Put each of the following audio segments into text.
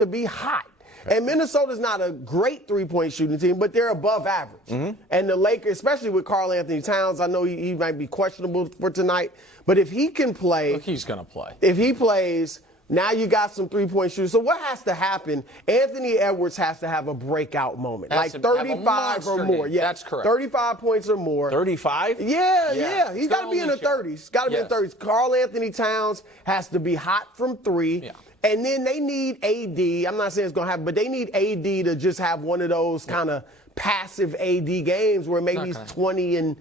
to be hot. And Minnesota's not a great three-point shooting team, but they're above average. Mm-hmm. And the Lakers, especially with Karl Anthony Towns, I know he might be questionable for tonight, but if he can play. Look, he's going to play. If he plays, now you got some three-point shooters. So what has to happen? Anthony Edwards has to have a breakout moment, like 35 or more. Yeah, that's correct. 35 points or more. 35? Yeah. He's got to be in the 30s. Got to be in the 30s. Karl Anthony Towns has to be hot from three. Yeah. And then they need AD. I'm not saying it's going to happen, but they need AD to just have one of those kind of passive AD games where maybe he's 20 and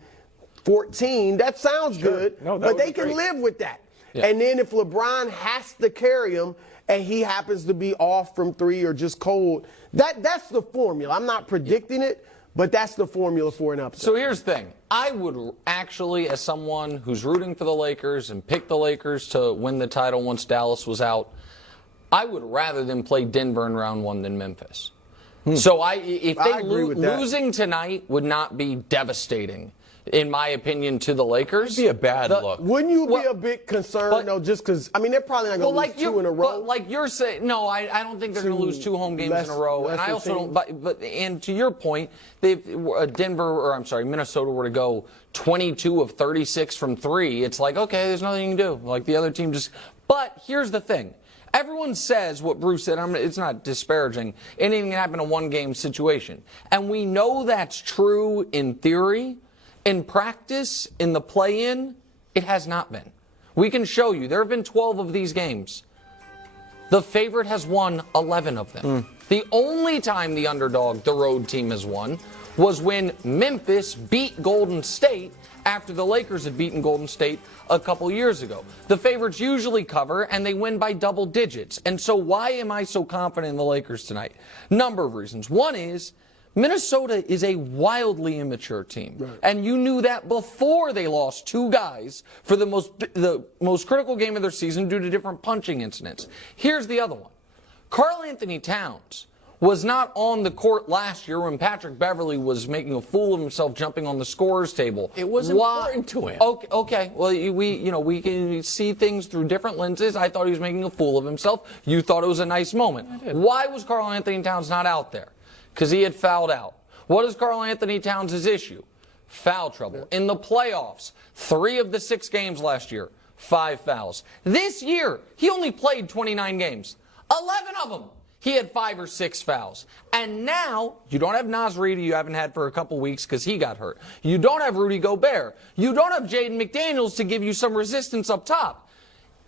14. That sounds good, but they can live with that. Yeah. And then if LeBron has to carry him and he happens to be off from three or just cold, that's the formula. I'm not predicting it, but that's the formula for an upset. So here's the thing. I would actually, as someone who's rooting for the Lakers and picked the Lakers to win the title once Dallas was out, I would rather them play Denver in round one than Memphis. So if they losing tonight would not be devastating, in my opinion, to the Lakers. It'd be a bad look. Wouldn't you be a bit concerned, though, just because, I mean, they're probably not going to lose two in a row. But like you're saying, no, I don't think they're going to lose two home games in a row. And I also don't, but and to your point, if Minnesota were to go 22 of 36 from three, it's like, okay, there's nothing you can do. Like the other team just, but here's the thing. Everyone says what Bruce said. It's not disparaging. Anything can happen in a one-game situation. And we know that's true in theory. In practice, in the play-in, it has not been. We can show you. There have been 12 of these games. The favorite has won 11 of them. The only time the underdog, the road team, has won was when Memphis beat Golden State after the Lakers had beaten Golden State a couple years ago. The favorites usually cover, and they win by double digits. And so why am I so confident in the Lakers tonight? Number of reasons. One is Minnesota is a wildly immature team. Right. And you knew that before they lost two guys for the most critical game of their season due to different punching incidents. Here's the other one. Karl Anthony Towns was not on the court last year when Patrick Beverley was making a fool of himself jumping on the scorer's table. It was important to him. Okay. Well, we can see things through different lenses. I thought he was making a fool of himself. You thought it was a nice moment. Why was Karl Anthony Towns not out there? Because he had fouled out. What is Karl Anthony Towns' issue? Foul trouble. In the playoffs, 3 of the 6 games last year, 5 fouls. This year, he only played 29 games. 11 of them, he had 5 or 6 fouls. And now, you don't have Naz Reid, you haven't had for a couple weeks because he got hurt. You don't have Rudy Gobert. You don't have Jaden McDaniels to give you some resistance up top.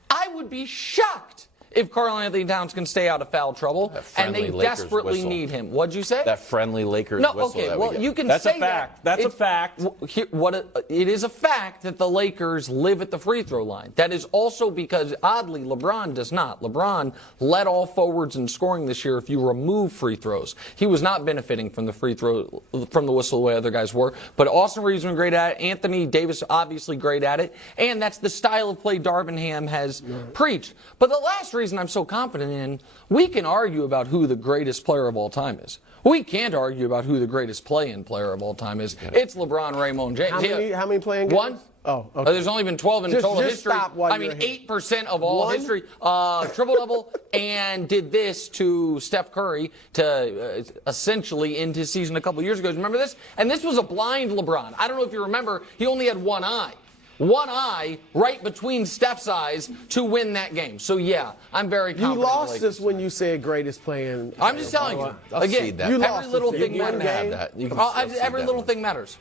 I would be shocked if Karl Anthony Towns can stay out of foul trouble, and they desperately need him. What'd you say? That friendly Lakers whistle. Okay, well, you can say that. That's a fact. It is a fact that the Lakers live at the free throw line. That is also because, oddly, LeBron does not. LeBron led all forwards in scoring this year if you remove free throws. He was not benefiting from the whistle the way other guys were. But Austin Reeves been great at it. Anthony Davis obviously great at it. And that's the style of play Darvin Ham has preached. But the last reason I'm so confident in, we can argue about who the greatest player of all time is. We can't argue about who the greatest play-in player of all time is. It's LeBron Raymond James. How many playing games? One. Oh, okay. There's only been 12 in total history. 8% of all history. Triple-double, and did this to Steph Curry to essentially end his season a couple years ago. Remember this? And this was a blind LeBron. I don't know if you remember, he only had one eye. One eye right between Steph's eyes to win that game. So, yeah, I'm very confident. You lost this when you said greatest playing. I'm just telling you. Again, every little thing matters. Every little thing matters.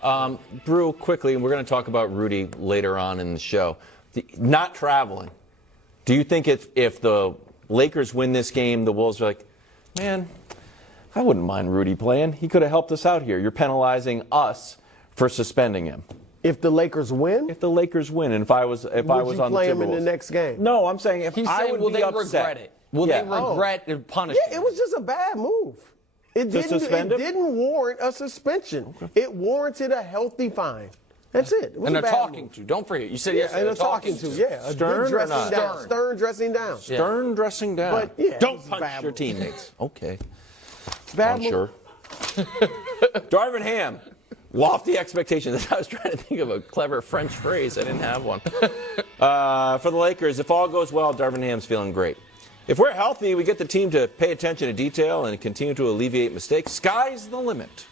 Brew, quickly, and we're going to talk about Rudy later on in the show. Not traveling. Do you think if the Lakers win this game, the Wolves are like, man, I wouldn't mind Rudy playing. He could have helped us out here. You're penalizing us for suspending him. If the Lakers win? If the Lakers win, and if I was on the Timberwolves. Would you play him in the next game? No, I'm saying if I would be upset. Regret it? Will they regret the punishment? Yeah, it was just a bad move. It didn't warrant a suspension. Okay. It warranted a healthy fine. That's it. And they're talking to. Don't forget. You said yes. And they're talking to. Yeah. Stern or not? Stern dressing down. Stern dressing down. But yeah, don't punch your teammates. Okay. Bad move. Sure. Darvin Ham. Lofty expectations. I was trying to think of a clever French phrase. I didn't have one. For the Lakers, if all goes well, Darvin Ham's feeling great. If we're healthy, we get the team to pay attention to detail and continue to alleviate mistakes. Sky's the limit.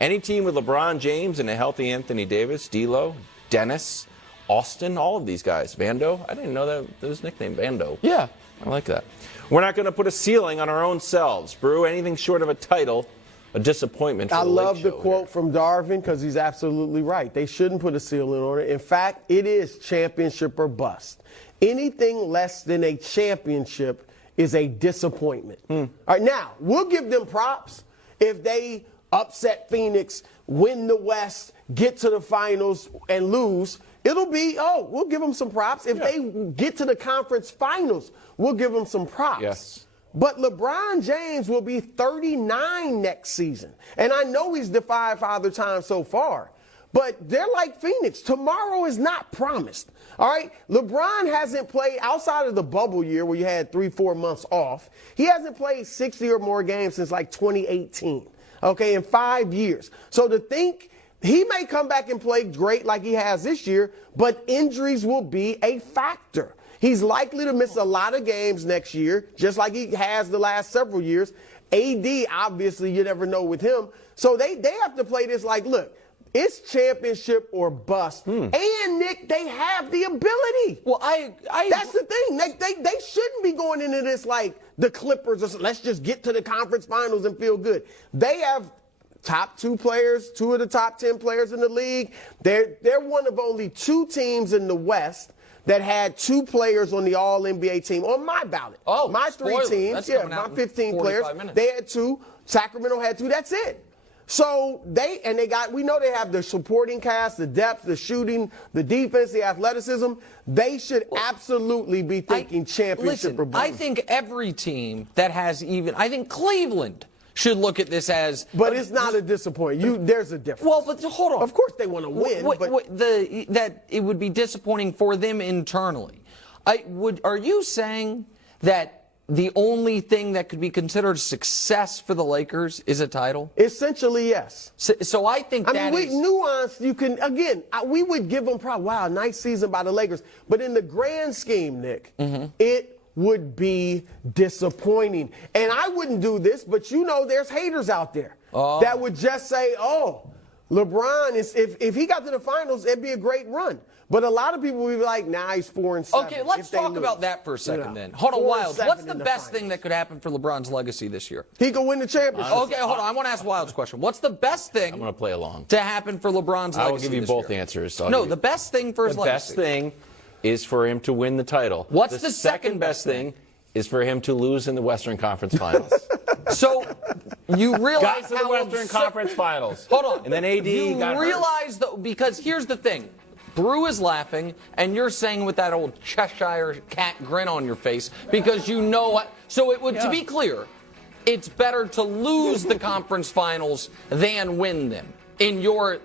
Any team with LeBron James and a healthy Anthony Davis, D'Lo, Dennis, Austin, all of these guys. Vando, I didn't know that was nicknamed Vando. Yeah. I like that. We're not going to put a ceiling on our own selves. Brew, anything short of a title, a disappointment for I the love Lake the Show quote here. from Darvin because he's absolutely right. They shouldn't put a ceiling on it. In fact, it is championship or bust. Anything less than a championship is a disappointment. All right, now, we'll give them props if they upset Phoenix, win the West, get to the finals, and lose. It'll be, we'll give them some props. If they get to the conference finals, we'll give them some props. Yes. But LeBron James will be 39 next season. And I know he's defied Father Time so far. But they're like Phoenix. Tomorrow is not promised. All right? LeBron hasn't played outside of the bubble year where you had 3-4 months off. He hasn't played 60 or more games since like 2018. Okay, in 5 years. So to think he may come back and play great like he has this year, but injuries will be a factor. He's likely to miss a lot of games next year, just like he has the last several years. AD, obviously, you never know with him. So they have to play this like, look, it's championship or bust. And, Nick, they have the ability. Well, That's the thing. They shouldn't be going into this like the Clippers or let's just get to the conference finals and feel good. They have top 2 players, 2 of the top 10 players in the league. They're one of only 2 teams in the West that had 2 players on the All-NBA team on my ballot. Oh, my spoiler. 3 teams, That's yeah, coming my out in 15 45 players. minutes. They had 2. Sacramento had 2. That's it. So we know they have the supporting cast, the depth, the shooting, the defense, the athleticism. They should absolutely be thinking championship or bust. I think every team that has I think Cleveland should look at this as. But it's not a disappointment. There's a difference. Well, but hold on. Of course they want to win. That it would be disappointing for them internally. Are you saying that the only thing that could be considered success for the Lakers is a title? Essentially, yes. So I think nuance, you can, again, we would give them probably, wow, nice season by the Lakers. But in the grand scheme, Nick, it would be disappointing. And I wouldn't do this, but there's haters out there that would just say, LeBron, if he got to the finals, it'd be a great run. But a lot of people would be like, he's 4-7. Okay, let's talk about that for a second then. Hold on, Wild. What's the best thing that could happen for LeBron's legacy this year? He could win the championship. Okay, hold on. I want to ask Wild's question. What's the best thing I'm going to play along. to happen for LeBron's legacy I will give you this both year? answers. The best thing for his legacy. The best thing is for him to win the title. What's the second best thing? Is for him to lose in the Western Conference Finals. So you realize got to the Western Conference Finals. Hold on. And then AD got realize though, because here's the thing. Brew is laughing, and you're saying with that old Cheshire cat grin on your face because you know what. So it would, to be clear, it's better to lose the conference finals than win them. In your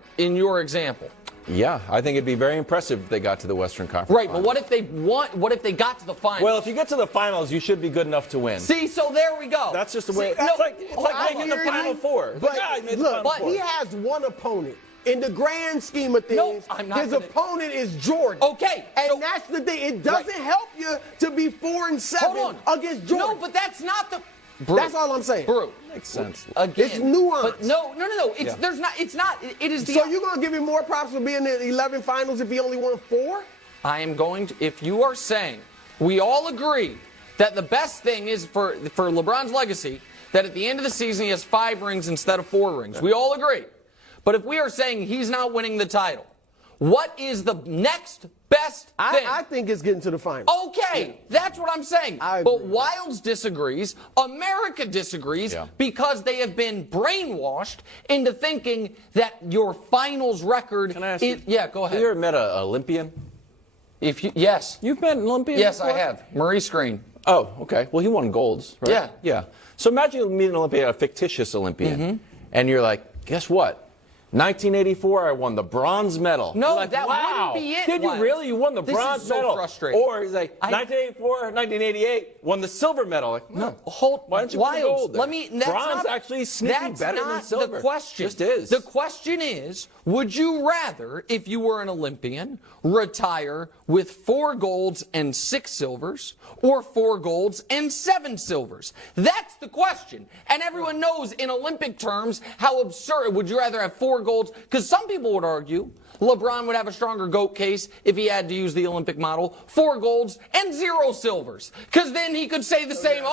example. Yeah, I think it'd be very impressive if they got to the Western Conference. Right, Finals. but what if they won? What if they got to the finals? Well, if you get to the finals, you should be good enough to win. See, so there we go. That's just the way. See, It's like making the Final Four. But look, he has one opponent. In the grand scheme of things, his opponent is Jordan. Okay. And that's the thing. It doesn't help you to be 4-7 against Jordan. No, but that's not the. Brew. That's all I'm saying. Brew. Makes sense. Again, it's nuance. But no. It's there's not. It's not. It is the. So you're gonna give him more props for being in the 11 finals if he only won 4? I am going to. If you are saying we all agree that the best thing is for LeBron's legacy that at the end of the season he has 5 rings instead of 4 rings. We all agree. But if we are saying he's not winning the title, what is the next best thing? I think it's getting to the finals. Okay, that's what I'm saying. But Wilds disagrees. America disagrees because they have been brainwashed into thinking that your finals record Can I ask you? Yeah, go ahead. Have you ever met an Olympian? Yes. You've met an Olympian? Yes, before? I have. Maurice Green. Oh, okay. Well, he won golds, right? Yeah. Yeah. So imagine you meet an Olympian, a fictitious Olympian, and you're like, guess what? 1984, I won the bronze medal. No, like, that wow. wouldn't be it. Did you Wes. really? You won the This bronze is so medal. frustrating. Or he's like, 1984, 1988, won the silver medal. Like, no, hold. Why don't you win the Wiles, gold? let me. That's bronze not, actually sneaky better than silver. The question. Just is. The question is, would you rather, if you were an Olympian, retire with 4 golds and 6 silvers, or 4 golds and 7 silvers? That's the question. And everyone knows in Olympic terms how absurd. Would you rather have 4 golds? Because some people would argue LeBron would have a stronger GOAT case if he had to use the Olympic model, 4 golds and 0 silvers. Because then he could say the same,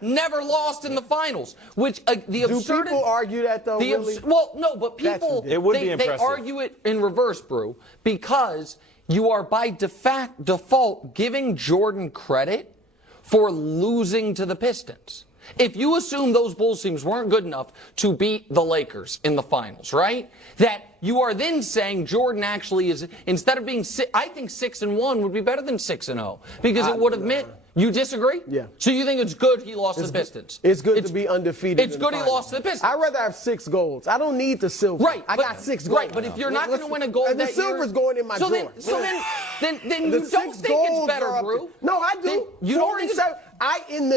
never lost in the finals. Which, the absurd. Do people argue that, though, really? Well, no, but people, it would be impressive. They argue it in reverse, Brew, because you are by default giving Jordan credit for losing to the Pistons. If you assume those Bulls teams weren't good enough to beat the Lakers in the finals, right? That you are then saying Jordan actually is, instead of being, I think 6-1 would be better than 6-0 because it would have meant. You disagree? Yeah. So you think it's good he lost to the Pistons? It's good to be undefeated. It's good he lost to the Pistons. I'd rather have 6 golds. I don't need the silver. Right. I got 6 golds. Right, but if you're not going to win a gold and that the silver's year, going in my drawer. Then you The don't 6 think it's golds better, are up Brew. there. No, I do. Then you 4 don't and think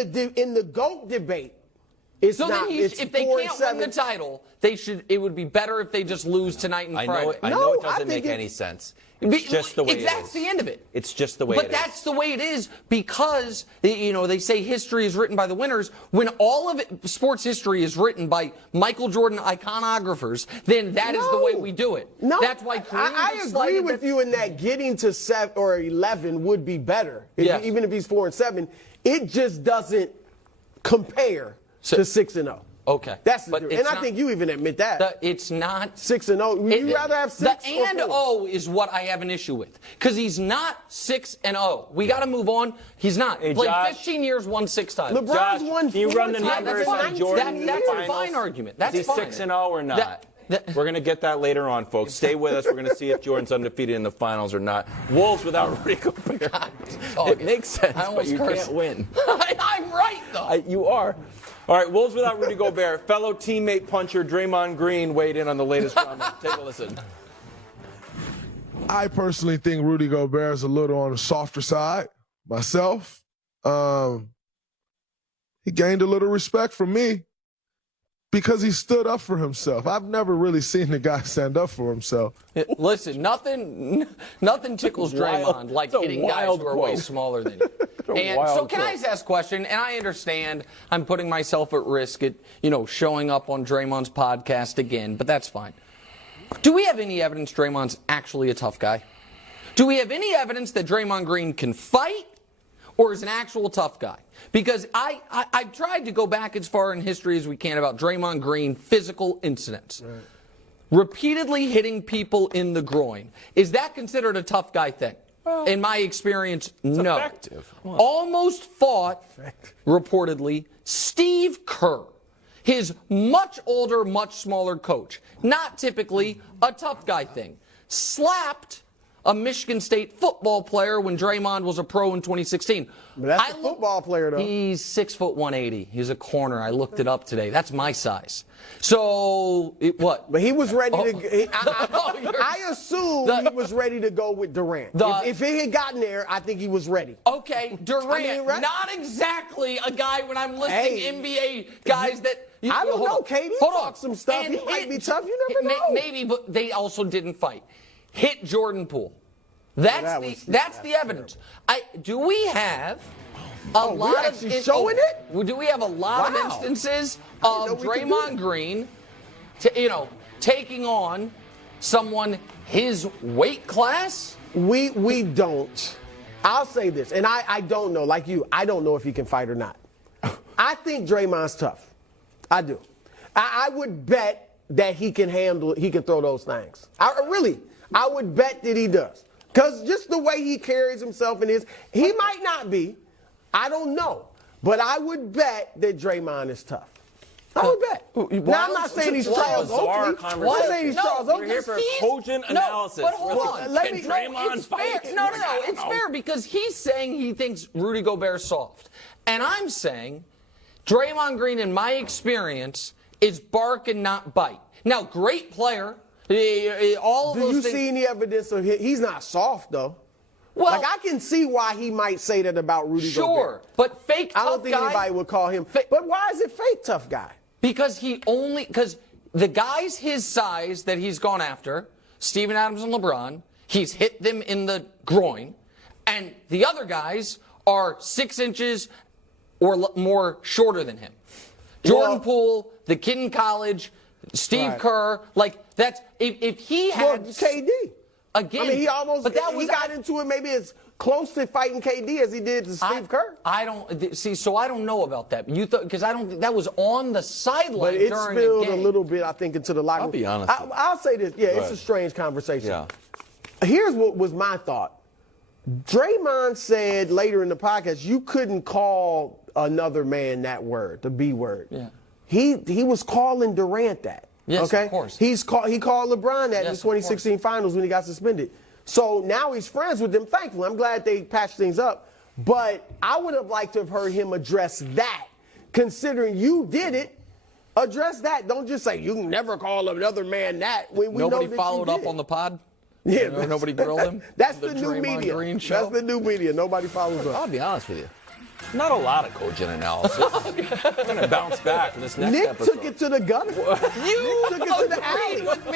7. In the GOAT debate, it's so not. Then It's if they 4 can't and 7. win the title, it would be better if they just lose tonight and Friday. I know it doesn't make any sense. It's just the way it is. That's the end of it. It's just the way it is. But that's the way it is because, they say history is written by the winners. When all of it, sports history is written by Michael Jordan iconographers, then that is the way we do it. No, that's why I agree with you in that getting to 7 or 11 would be better. Even if he's 4 and 7, it just doesn't compare to 6-0. Okay. That's the difference. And I think you even admit that. It's not 6-0. Would you rather have 6 The and or 4? O is what I have an issue with. Because he's not 6-0. We got to move on. He's not. Hey, Played Josh, 15 years, won 6 times. LeBron's won 4 can you run the times. numbers That's on fine. Jordan? That's a fine argument. That's is he fine. 6-0 or not? We're going to get that later on, folks. Stay with us. We're going to see if Jordan's undefeated in the finals or not. Wolves without Rudy Gobert. It makes sense, but you can't win. I'm right, though. You are. All right, Wolves without Rudy Gobert. Fellow teammate puncher Draymond Green weighed in on the latest drama. Take a listen. I personally think Rudy Gobert is a little on the softer side myself. He gained a little respect from me because he stood up for himself. I've never really seen the guy stand up for himself. Listen, nothing tickles Draymond like hitting guys who are way smaller than you. And so can I just ask a question? And I understand I'm putting myself at risk at, showing up on Draymond's podcast again, but that's fine. Do we have any evidence Draymond's actually a tough guy? Do we have any evidence that Draymond Green can fight or is an actual tough guy? Because I've tried to go back as far in history as we can about Draymond Green physical incidents. Right. Repeatedly hitting people in the groin. Is that considered a tough guy thing? Well, in my experience, no. Effective. Almost fought, reportedly, Steve Kerr, his much older, much smaller coach. Not typically a tough guy thing. Slapped a Michigan State football player when Draymond was a pro in 2016. But that's a football player, though. He's 6'180". He's a corner. I looked it up today. That's my size. So, what? But he was ready to. I assume he was ready to go with Durant. If it had gotten there, I think he was ready. Okay, Durant, not exactly a guy when I'm listing NBA guys that. I don't know, Katie. Talk some stuff. He might be tough. You never know. Maybe, but they also didn't fight. Hit Jordan Poole. That's the evidence. Do we have a lot of showing it? Do we have a lot of instances of Draymond Green, taking on someone his weight class? We don't. I'll say this, and I don't know. Like you, I don't know if he can fight or not. I think Draymond's tough. I do. I would bet that he can handle it. He can throw those things. I would bet that he does. Because just the way he carries himself he might not be. I don't know. But I would bet that Draymond is tough. I would bet. Now, I'm not saying he's Charles Oakley. I'm not saying he's Charles Oakley. We're here for cogent analysis. But hold on. Can Draymond fight? No, it's fair because he's saying he thinks Rudy Gobert's soft. And I'm saying Draymond Green, in my experience, is bark and not bite. Now, great player. All of Do those you things. see any evidence of him? He's not soft, though. Well, Like, I can see why he might say that about Rudy sure, Gobert. but fake tough I don't think guy, anybody would call him. But why is it fake tough guy? because the guys his size that he's gone after, Steven Adams and LeBron, he's hit them in the groin, and the other guys are 6 inches or more shorter than him. Jordan Poole, the kid in college, Steve Kerr, like that's if he had KD. Again, I mean, he almost but that he got into it maybe as close to fighting KD as he did to Steve Kerr. I don't see, so I don't know about that. You thought, because I don't think that was on the sideline But it during spilled the game. a little bit, I think, into the locker room. I'll be honest. I'll say this. Yeah, it's a strange conversation. Here's what was my thought. Draymond said later in the podcast, you couldn't call another man that word, the B word. Yeah. He was calling Durant that. Yes, okay? of course. He called LeBron that in the Yes, of 2016 finals when he got suspended. So now he's friends with them, thankfully. I'm glad they patched things up. But I would have liked to have heard him address that. Considering you did it, address that. Don't just say, you can never call another man that. We Nobody know that followed you up did. on the pod? Yeah, Nobody grilled him? That's the new Draymond media. Green show? That's the new media. Nobody follows up. I'll be honest with you. Not a lot of cogent analysis. I'm going to bounce back in this next Nick episode. took it to the gutter. You Nick took it to the agreed alley. with me.